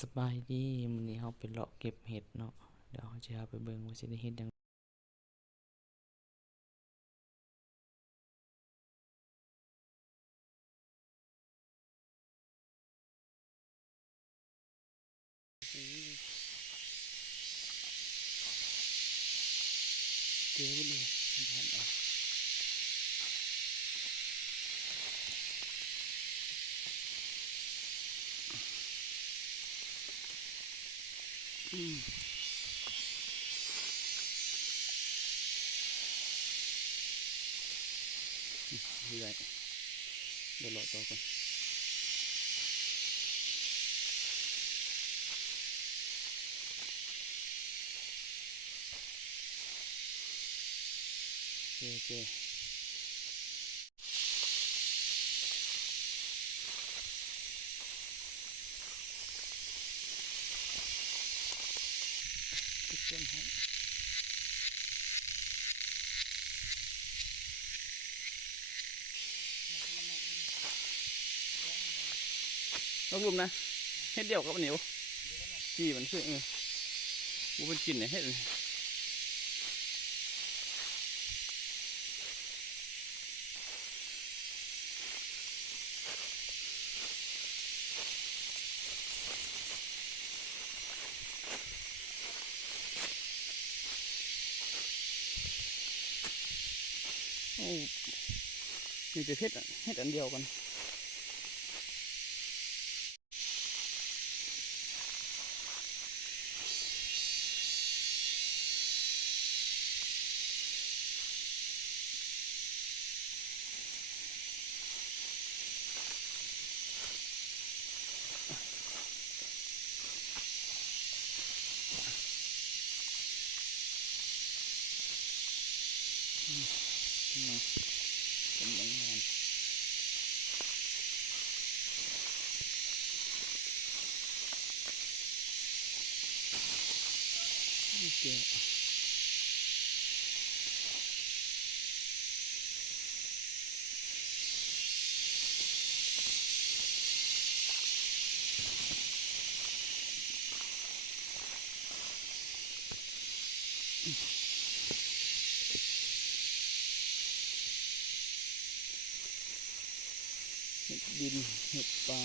สบายดีมื้อนี้เราไปเลาะเก็บเห็ดเนาะเดี๋ยวเราจะพาไปเบิ่งว่าสิได้เห็ดหยังเจอบ่เลยบ้านออกอืมได้เดี๋ยวเลาะต่อก่อนเจอตึกเต็มห้องลองรุมนะเฮ็ดเดียวกับอันนี้บ่จี้มันคือบ่เป็นกินเนี่ยเฮ็ดโอ้มีแต่เฮ็ดอันเดียวกันกำลังกำลังงานเจอเห็ดดินเห็ดปลา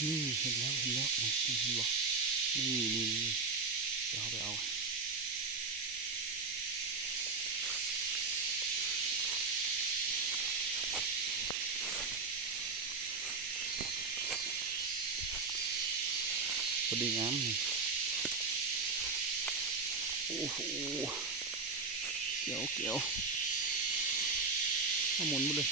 นี่เห็นแล้วนี่เห็นบ่นี่เดี๋ยวเอาไปเอาพอดีงามนี่โอ้โหเกี่ยวเอาหมุนไปเลย